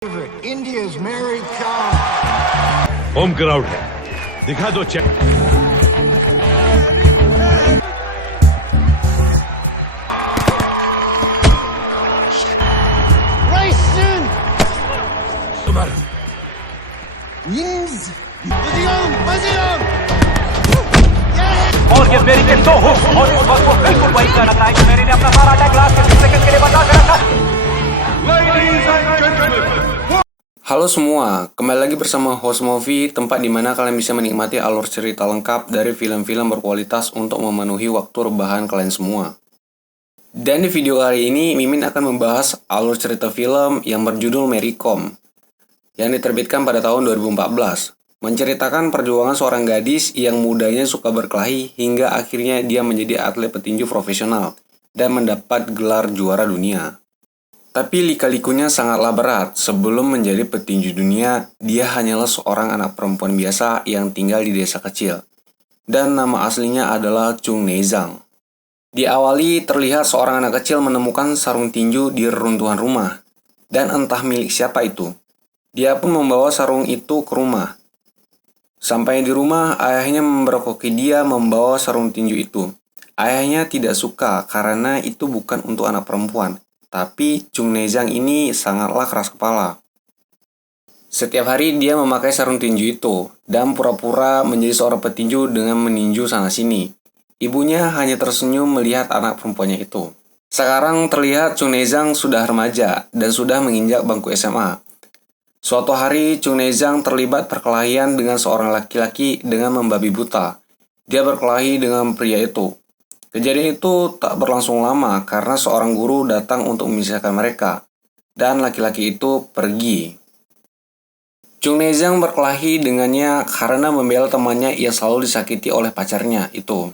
India's married cow. Home ground है, दिखा दो चेक। Racing तुम्हारा wins. Buzion. और ये मेरी के दो हुक्स और इस वक्त वो बिल्कुल वही कर रहा है कि मेरी ने अपना सारा अटैक लास्ट के 20 सेकंड के लिए बचा कर रखा। Halo semua, kembali lagi bersama Host Movie, tempat di mana kalian bisa menikmati alur cerita lengkap dari film-film berkualitas untuk memenuhi waktu rebahan kalian semua. Dan di video kali ini, Mimin akan membahas alur cerita film yang berjudul Mary Kom, yang diterbitkan pada tahun 2014, menceritakan perjuangan seorang gadis yang mudanya suka berkelahi hingga akhirnya dia menjadi atlet petinju profesional dan mendapat gelar juara dunia. Tapi lika-likunya sangatlah berat. Sebelum menjadi petinju dunia, dia hanyalah seorang anak perempuan biasa yang tinggal di desa kecil. Dan nama aslinya adalah Chung Nezang. Diawali terlihat seorang anak kecil menemukan sarung tinju di reruntuhan rumah. Dan entah milik siapa itu. Dia pun membawa sarung itu ke rumah. Sampai di rumah, ayahnya memperkoki dia membawa sarung tinju itu. Ayahnya tidak suka karena itu bukan untuk anak perempuan. Tapi Chung Nezang ini sangatlah keras kepala. Setiap hari dia memakai sarung tinju itu dan pura-pura menjadi seorang petinju dengan meninju sana-sini. Ibunya hanya tersenyum melihat anak perempuannya itu. Sekarang terlihat Chung Nezang sudah remaja dan sudah menginjak bangku SMA. Suatu hari Chung Nezang terlibat perkelahian dengan seorang laki-laki dengan membabi buta. Dia berkelahi dengan pria itu. Kejadian itu tak berlangsung lama karena seorang guru datang untuk memisahkan mereka, dan laki-laki itu pergi. Chung Nezang berkelahi dengannya karena membela temannya yang selalu disakiti oleh pacarnya itu.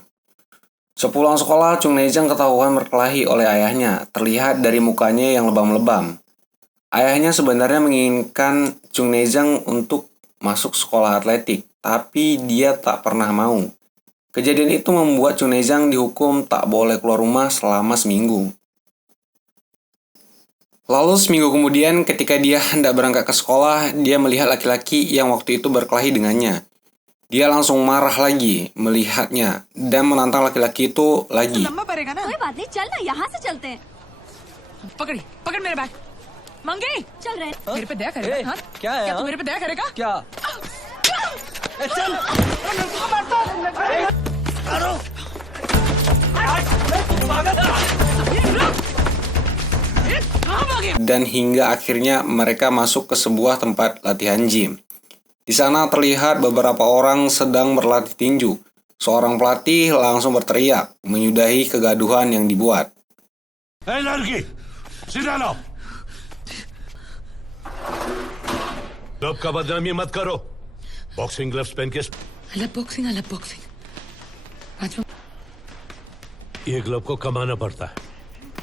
Sepulang sekolah, Chung Nezang ketahuan berkelahi oleh ayahnya, terlihat dari mukanya yang lebam-lebam. Ayahnya sebenarnya menginginkan Chung Nezang untuk masuk sekolah atletik, tapi dia tak pernah mau. Kejadian itu membuat Chung Nezang dihukum tak boleh keluar rumah selama seminggu. Lalu seminggu kemudian ketika dia hendak berangkat ke sekolah, dia melihat laki-laki yang waktu itu berkelahi dengannya. Dia langsung marah lagi melihatnya dan menantang laki-laki itu lagi. कोई बात नहीं, चल ना यहाँ से चलते हैं। पकड़ मेरा बैग मंगे चल रहे हैं। मेरे पे दया करेगा हाँ? क्या है तू मेरे पे दया करेगा क्या Dan hingga akhirnya mereka masuk ke sebuah tempat latihan gym. Di sana terlihat beberapa orang sedang berlatih tinju. Seorang pelatih langsung berteriak, menyudahi kegaduhan yang dibuat. Hey लड़की, सीधा लो। क्लब का बदनामी मत करो। बॉक्सिंग ग्लव्स पहन के अलग बॉक्सिंग ये ग्लव को कमाना पड़ता है।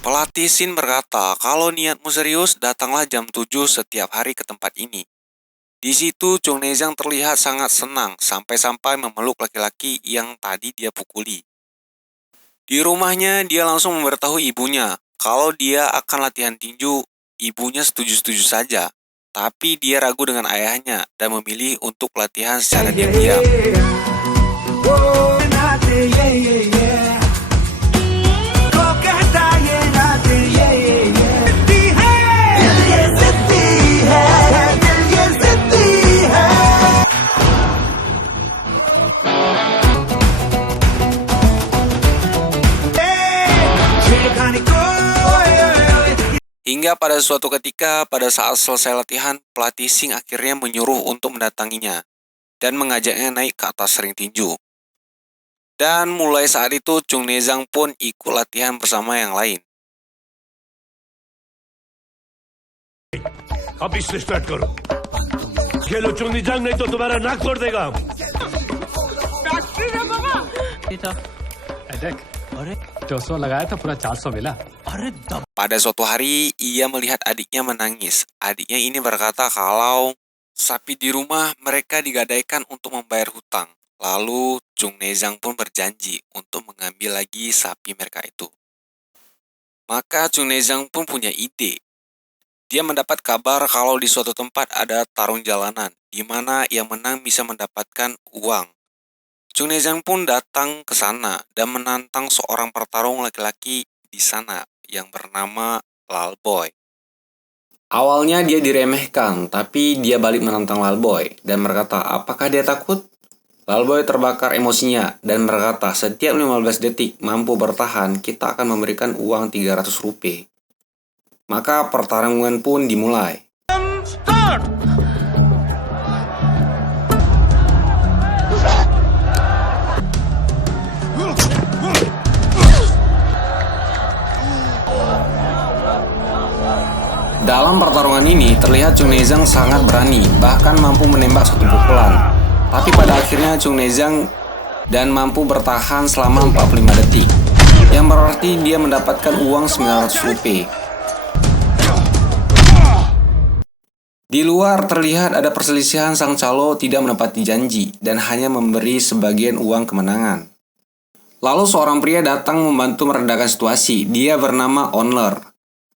Pelatih Shin berkata, kalau niatmu serius, datanglah jam 7 setiap hari ke tempat ini. Di situ, Chung Nezang terlihat sangat senang sampai-sampai memeluk laki-laki yang tadi dia pukuli. Di rumahnya, dia langsung memberitahu ibunya kalau dia akan latihan tinju. Ibunya setuju-setuju saja, tapi dia ragu dengan ayahnya dan memilih untuk latihan secara diam-diam. Hingga pada suatu ketika, pada saat selesai latihan, pelatih Shin akhirnya menyuruh untuk mendatanginya dan mengajaknya naik ke atas ring tinju. Dan mulai saat itu, Chung Nezang pun ikut latihan bersama yang lain. अभी से स्टार्ट करो। खेलो चुंगी जंग, नहीं तो तुम्हारा नाक तोड़ देगा हम। अरे 200 लगाया था, पूरा 400 मिला। अरे Pada suatu hari, ia melihat adiknya menangis. Adiknya ini berkata kalau sapi di rumah mereka digadaikan untuk membayar hutang. Lalu Chung Nezang pun berjanji untuk mengambil lagi sapi mereka itu. Maka Chung Nezang pun punya ide. Dia mendapat kabar kalau di suatu tempat ada tarung jalanan, di mana yang menang bisa mendapatkan uang. Chung Ne-zang pun datang ke sana dan menantang seorang petarung laki-laki di sana yang bernama Lalboy. Awalnya dia diremehkan, tapi dia balik menantang Lalboy dan berkata, apakah dia takut? Lalboy terbakar emosinya dan berkata, setiap 15 detik mampu bertahan, kita akan memberikan uang 300 rupiah. Maka pertarungan pun dimulai. Dalam pertarungan ini, terlihat Chung Ne-zang sangat berani, bahkan mampu menembak satu pukulan. Tapi pada akhirnya Chung Ne-zang dan mampu bertahan selama 45 detik, yang berarti dia mendapatkan uang 900 rupiah. Di luar terlihat ada perselisihan, sang calo tidak menepati janji dan hanya memberi sebagian uang kemenangan. Lalu seorang pria datang membantu meredakan situasi, dia bernama Onler.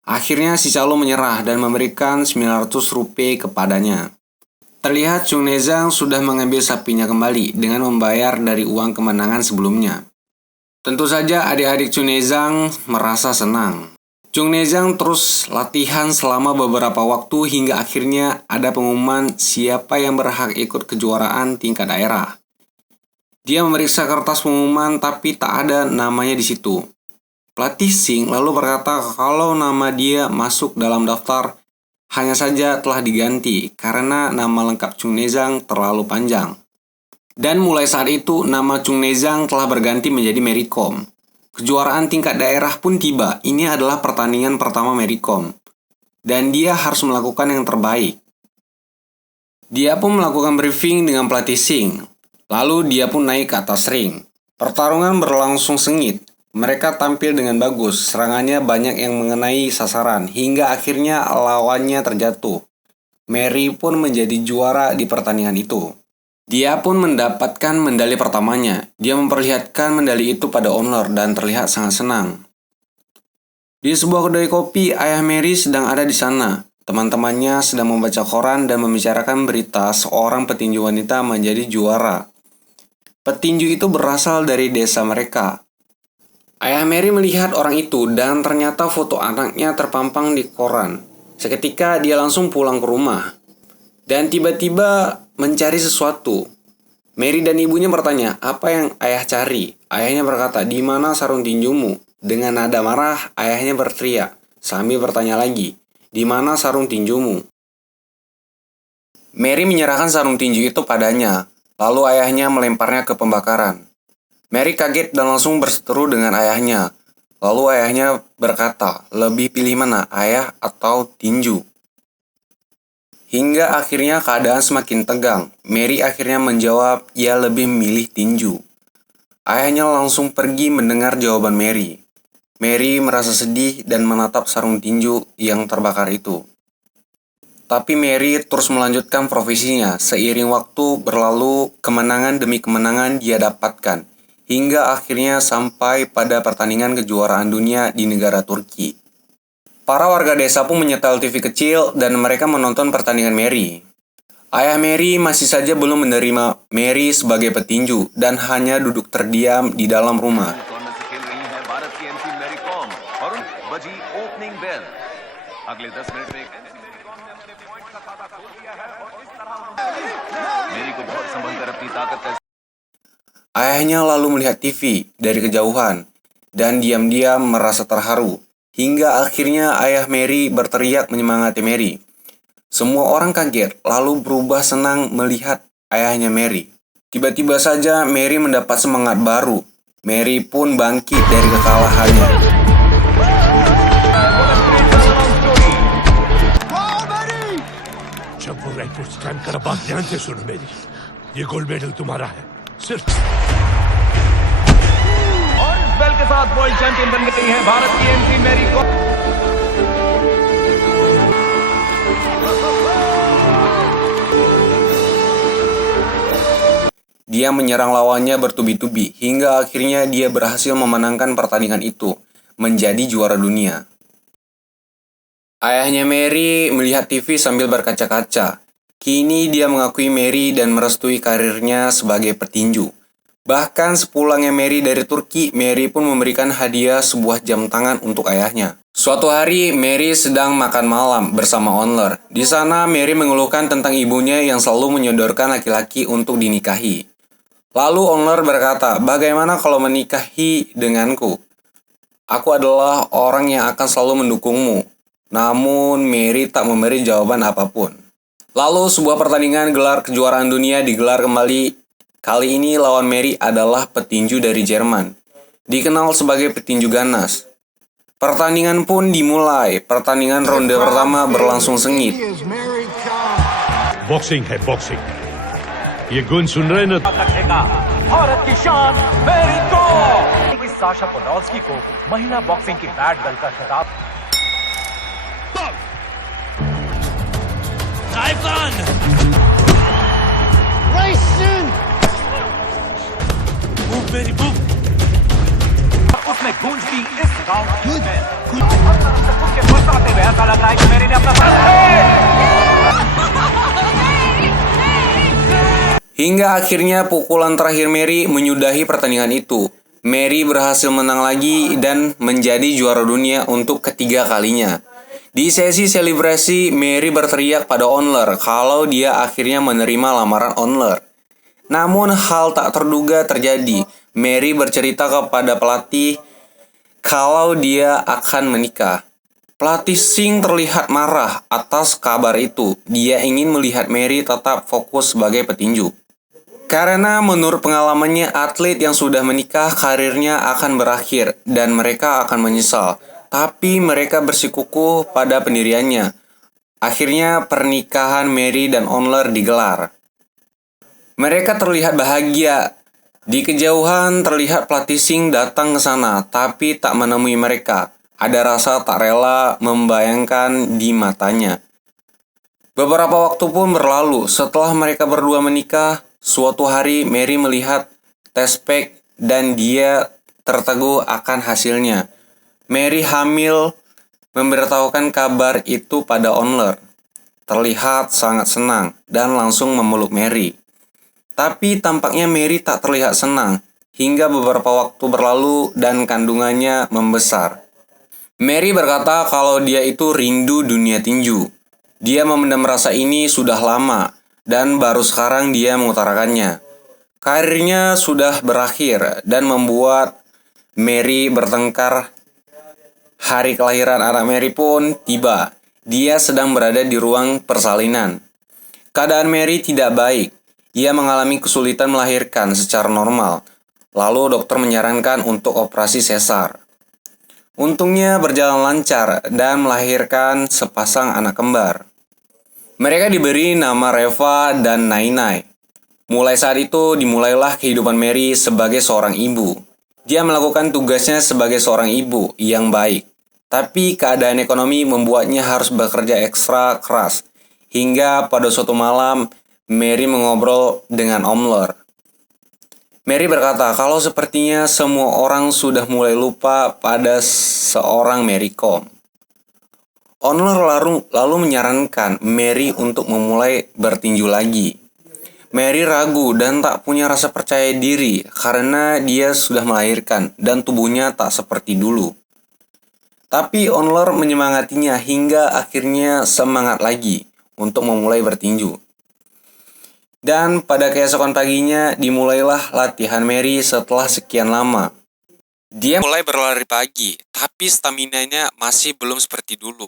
Akhirnya si calo menyerah dan memberikan 900 rupiah kepadanya. Terlihat Chung Ne-zang sudah mengambil sapinya kembali dengan membayar dari uang kemenangan sebelumnya. Tentu saja adik-adik Chung Ne-zang merasa senang. Chung Ne-zang terus latihan selama beberapa waktu hingga akhirnya ada pengumuman siapa yang berhak ikut kejuaraan tingkat daerah. Dia memeriksa kertas pengumuman tapi tak ada namanya di situ. Pelatih Sing lalu berkata kalau nama dia masuk dalam daftar, hanya saja telah diganti karena nama lengkap Chung Ne-zang terlalu panjang. Dan mulai saat itu, nama Chung Ne-zang telah berganti menjadi Mary Kom. Kejuaraan tingkat daerah pun tiba, ini adalah pertandingan pertama Mary Kom. Dan dia harus melakukan yang terbaik. Dia pun melakukan briefing dengan pelatih Sing. Lalu dia pun naik ke atas ring. Pertarungan berlangsung sengit. Mereka tampil dengan bagus, serangannya banyak yang mengenai sasaran, hingga akhirnya lawannya terjatuh. Mary pun menjadi juara di pertandingan itu. Dia pun mendapatkan medali pertamanya. Dia memperlihatkan medali itu pada Onler dan terlihat sangat senang. Di sebuah kedai kopi, ayah Mary sedang ada di sana. Teman-temannya sedang membaca koran dan membicarakan berita seorang petinju wanita menjadi juara. Petinju itu berasal dari desa mereka. Ayah Mary melihat orang itu dan ternyata foto anaknya terpampang di koran. Seketika dia langsung pulang ke rumah. Dan tiba-tiba mencari sesuatu. Mary dan ibunya bertanya, apa yang ayah cari? Ayahnya berkata, di mana sarung tinjumu? Dengan nada marah, ayahnya berteriak. Sambil bertanya lagi, di mana sarung tinjumu? Mary menyerahkan sarung tinju itu padanya. Lalu ayahnya melemparnya ke pembakaran. Mary kaget dan langsung berseteru dengan ayahnya. Lalu ayahnya berkata, lebih pilih mana, ayah atau tinju? Hingga akhirnya keadaan semakin tegang. Mary akhirnya menjawab, ia lebih memilih tinju. Ayahnya langsung pergi mendengar jawaban Mary. Mary merasa sedih dan menatap sarung tinju yang terbakar itu. Tapi Mary terus melanjutkan profesinya. Seiring waktu berlalu, kemenangan demi kemenangan dia dapatkan. Hingga akhirnya sampai pada pertandingan kejuaraan dunia di negara Turki. Para warga desa pun menyetel TV kecil dan mereka menonton pertandingan Mary. Ayah Mary masih saja belum menerima Mary sebagai petinju dan hanya duduk terdiam di dalam rumah. Ayahnya lalu melihat TV dari kejauhan dan diam-diam merasa terharu. Hingga akhirnya ayah Mary berteriak menyemangati Mary. Semua orang kaget lalu berubah senang melihat ayahnya Mary. Tiba-tiba saja Mary mendapat semangat baru. Mary pun bangkit dari kekalahannya. जब वो rifle stand कर बात ध्यान से सुनो मेरी, ये gold medal तुम्हारा है, सिर्फ और इस बेल के साथ वर्ल्ड चैंपियन बन गई है भारत की MC Mary Kom. Dia menyerang lawannya bertubi-tubi hingga akhirnya dia berhasil memenangkan pertandingan itu, menjadi juara dunia. Ayahnya Mary melihat TV sambil berkaca-kaca. Kini dia mengakui Mary dan merestui karirnya sebagai petinju. Bahkan sepulangnya Mary dari Turki, Mary pun memberikan hadiah sebuah jam tangan untuk ayahnya. Suatu hari, Mary sedang makan malam bersama Onler. Di sana, Mary mengeluhkan tentang ibunya yang selalu menyodorkan laki-laki untuk dinikahi. Lalu Onler berkata, "Bagaimana kalau menikahi denganku? Aku adalah orang yang akan selalu mendukungmu." Namun, Mary tak memberi jawaban apapun. Lalu, sebuah pertandingan gelar kejuaraan dunia digelar kembali. Kali ini lawan Mary adalah petinju dari Jerman, dikenal sebagai petinju ganas. Pertandingan pun dimulai. Pertandingan ronde pertama berlangsung sengit. India's Mary Kom. Boxing है boxing. ये गुण सुन रहे ना? रखेगा भारत की शान मेरी कॉम कि साशा पोडोल्स्की को महिला बॉक्सिंग की ब्लैक बेल्ट का खिताब Grayson! उसने गूंज दी इस राउंड में हर तरफ से उसके बरसाते हुए ऐसा लग रहा है कि मेरी ने अपना Hingga akhirnya pukulan terakhir Mary menyudahi pertandingan itu. Mary berhasil menang lagi dan menjadi juara dunia untuk ketiga kalinya. Di sesi selebrasi, Mary berteriak pada Onler kalau dia akhirnya menerima lamaran Onler. Namun hal tak terduga terjadi. Mary bercerita kepada pelatih kalau dia akan menikah. Pelatih Singh terlihat marah atas kabar itu. Dia ingin melihat Mary tetap fokus sebagai petinju. Karena menurut pengalamannya, atlet yang sudah menikah karirnya akan berakhir dan mereka akan menyesal. Tapi mereka bersikukuh pada pendiriannya. Akhirnya pernikahan Mary dan Onler digelar. Mereka terlihat bahagia. Di kejauhan terlihat pelatih Singh datang ke sana, tapi tak menemui mereka. Ada rasa tak rela membayangkan di matanya. Beberapa waktu pun berlalu. Setelah mereka berdua menikah, suatu hari Mary melihat tes pack dan dia tertegun akan hasilnya. Mary hamil, memberitahukan kabar itu pada Onler. Terlihat sangat senang dan langsung memeluk Mary. Tapi tampaknya Mary tak terlihat senang hingga beberapa waktu berlalu dan kandungannya membesar. Mary berkata kalau dia itu rindu dunia tinju. Dia memendam rasa ini sudah lama dan baru sekarang dia mengutarakannya. Karirnya sudah berakhir dan membuat Mary bertengkar. Hari kelahiran anak Mary pun tiba. Dia sedang berada di ruang persalinan. Keadaan Mary tidak baik. Ia mengalami kesulitan melahirkan secara normal. Lalu dokter menyarankan untuk operasi sesar. Untungnya berjalan lancar dan melahirkan sepasang anak kembar. Mereka diberi nama Reva dan Nainai. Mulai saat itu dimulailah kehidupan Mary sebagai seorang ibu. Dia melakukan tugasnya sebagai seorang ibu yang baik. Tapi keadaan ekonomi membuatnya harus bekerja ekstra keras. Hingga pada suatu malam, Mary mengobrol dengan Onler. Mary berkata kalau sepertinya semua orang sudah mulai lupa pada seorang Mary Kom. Onler lalu menyarankan Mary untuk memulai bertinju lagi. Mary ragu dan tak punya rasa percaya diri karena dia sudah melahirkan dan tubuhnya tak seperti dulu. Tapi Onler menyemangatinya hingga akhirnya semangat lagi untuk memulai bertinju. Dan pada keesokan paginya dimulailah latihan Mary setelah sekian lama. Dia mulai berlari pagi, tapi staminanya masih belum seperti dulu.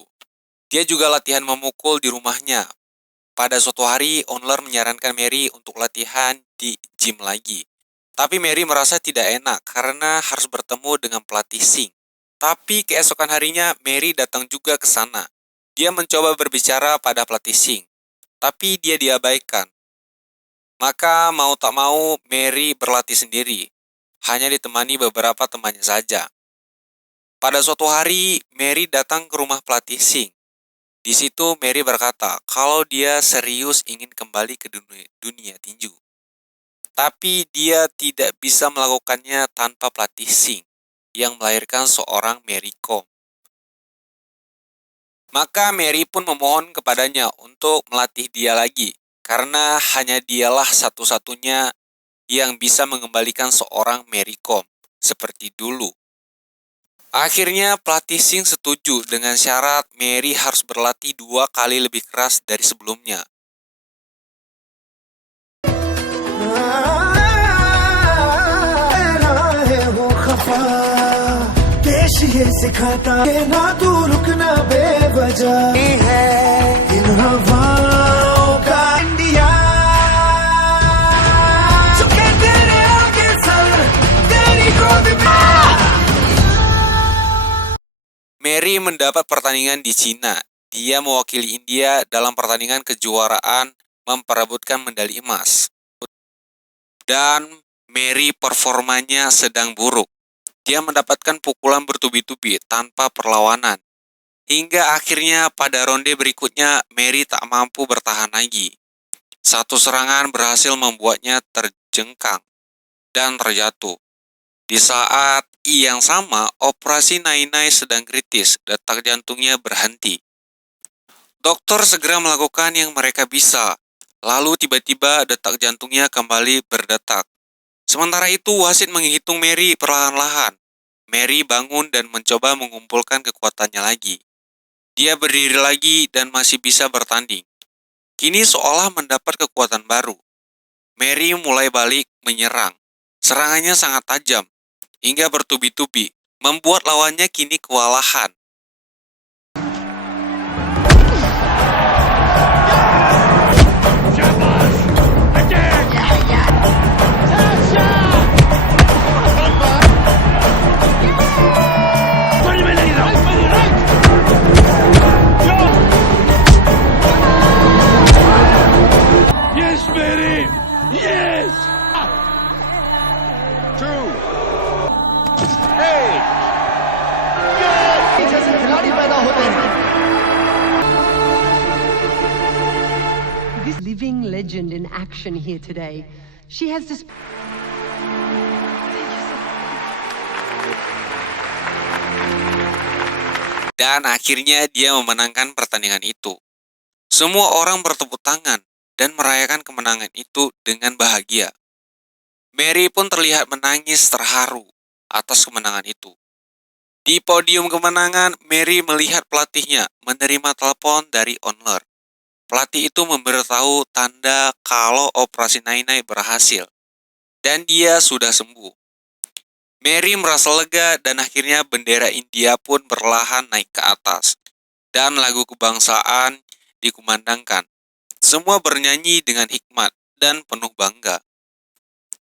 Dia juga latihan memukul di rumahnya. Pada suatu hari, Onler menyarankan Mary untuk latihan di gym lagi. Tapi Mary merasa tidak enak karena harus bertemu dengan pelatih Singh. Tapi keesokan harinya, Mary datang juga ke sana. Dia mencoba berbicara pada pelatih Singh, tapi dia diabaikan. Maka mau tak mau Mary berlatih sendiri, hanya ditemani beberapa temannya saja. Pada suatu hari, Mary datang ke rumah pelatih Singh. Di situ Mary berkata kalau dia serius ingin kembali ke dunia tinju. Tapi dia tidak bisa melakukannya tanpa pelatih Singh yang melahirkan seorang Mary Kom. Maka Mary pun memohon kepadanya untuk melatih dia lagi, karena hanya dialah satu-satunya yang bisa mengembalikan seorang Mary Kom seperti dulu. Akhirnya pelatih Singh setuju dengan syarat Mary harus berlatih 2 kali lebih keras dari sebelumnya. Mary mendapat pertandingan di Cina. Dia mewakili India dalam pertandingan kejuaraan memperebutkan medali emas. Dan Mary performanya sedang buruk. Dia mendapatkan pukulan bertubi-tubi tanpa perlawanan. Hingga akhirnya pada ronde berikutnya Mary tak mampu bertahan lagi. Satu serangan berhasil membuatnya terjengkang dan terjatuh. Di saat yang sama, operasi Nainai sedang kritis, detak jantungnya berhenti. Dokter segera melakukan yang mereka bisa, lalu tiba-tiba detak jantungnya kembali berdetak. Sementara itu, wasit menghitung Mary perlahan-lahan. Mary bangun dan mencoba mengumpulkan kekuatannya lagi. Dia berdiri lagi dan masih bisa bertanding. Kini seolah mendapat kekuatan baru. Mary mulai balik menyerang. Serangannya sangat tajam, hingga bertubi-tubi, membuat lawannya kini kewalahan. Yes, Mary! Yes! 2 जैसे खिलाड़ी पैदा होते हैं। This living legend in action here today. She has this. Dan akhirnya dia memenangkan pertandingan itu. Semua orang bertepuk tangan dan merayakan kemenangan itu dengan bahagia. Mary pun terlihat menangis terharu atas kemenangan itu. Di podium kemenangan, Mary melihat pelatihnya menerima telepon dari owner. Pelatih itu memberitahu tanda kalau operasi Nainai berhasil dan dia sudah sembuh. Mary merasa lega dan akhirnya bendera India pun perlahan naik ke atas dan lagu kebangsaan dikumandangkan. Semua bernyanyi dengan hikmat dan penuh bangga.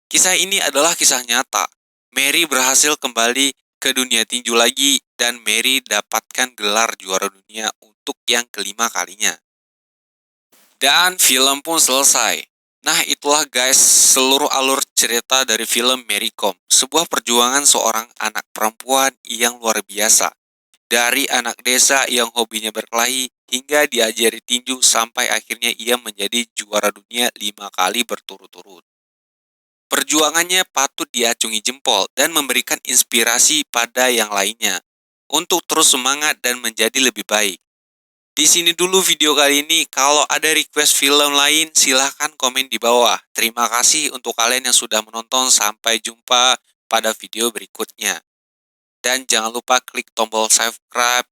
Kisah ini adalah kisah nyata. Mary berhasil kembali ke dunia tinju lagi dan Mary dapatkan gelar juara dunia untuk yang kelima kalinya. Dan film pun selesai. Nah, itulah guys seluruh alur cerita dari film Mary Kom. Sebuah perjuangan seorang anak perempuan yang luar biasa. Dari anak desa yang hobinya berkelahi hingga diajari tinju sampai akhirnya ia menjadi juara dunia 5 kali berturut-turut. Perjuangannya patut diacungi jempol dan memberikan inspirasi pada yang lainnya untuk terus semangat dan menjadi lebih baik. Di sini dulu video kali ini. Kalau ada request film lain, silahkan komen di bawah. Terima kasih untuk kalian yang sudah menonton. Sampai jumpa pada video berikutnya. Dan jangan lupa klik tombol subscribe